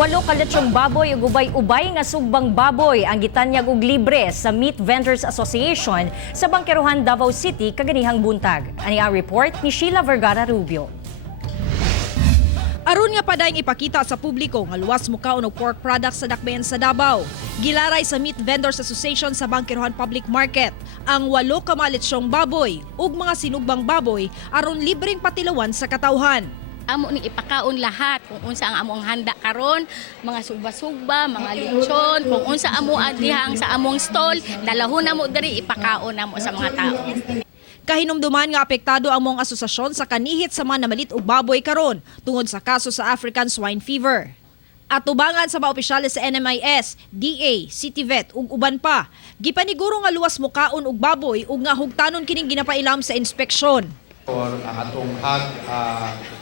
8 ka lechong baboy ug ubay-ubay nga sugbang baboy ang gitanyag og libre sa Meat Vendors Association sa Bangkerohan, Davao City kaganihang buntag. Ani ang report ni Sheila Vergara Rubio. Aron nga padayong ipakita sa publiko nga luwas mukaon og pork products sa dakbayan sa Davao, gilaray sa Meat Vendors Association sa Bangkerohan Public Market ang 8 ka mga lechong baboy ug mga sinugbang baboy aron libreng patilawan sa katawhan. Amo ning ipakaon lahat kung unsa ang among handa karon, mga sugba-sugba, mga lechon, kung unsa amo adihang sa among stall, dalahon namo diri ipakaon namo sa mga tao. Kahinumduman nga apektado ang mong asosasyon sa kanihit sa mga namalit og baboy karon tungod sa kaso sa African swine fever. At tubangan sa mga opisyales sa NMIS, DA, CityVet ug uban pa, gipaniguro nga luwas mukaon og baboy ug nga hugtanon kining ginapailam sa inspeksyon. Or ang atong hog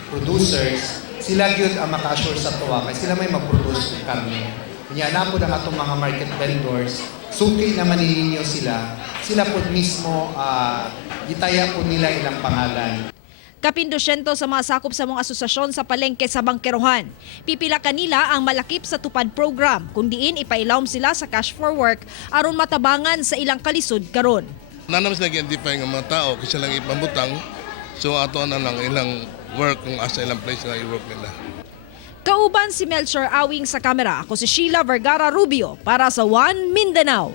producers, sila gyud ang maka-assure sa tuwa kay sila may mag-produce ng karne. Kanya na po ang atong mga market vendors, suki naman nininyo sila po mismo gitaya po nila ilang pangalan. Kapin 200 sa mga sakop sa mga asosasyon sa palengke sa Bangkerohan. Pipila kanila ang malakip sa tupad program kung diin ipailawom sila sa cash for work aron matabangan sa ilang kalisod karon. Nanam sila identify ng mga tao kasi lang ipambutang. So ato na lang ilang work kung asa ilang place na i-work nila. Kauban si Melchor Awing sa kamera. Ako si Sheila Vergara Rubio para sa One Mindanao.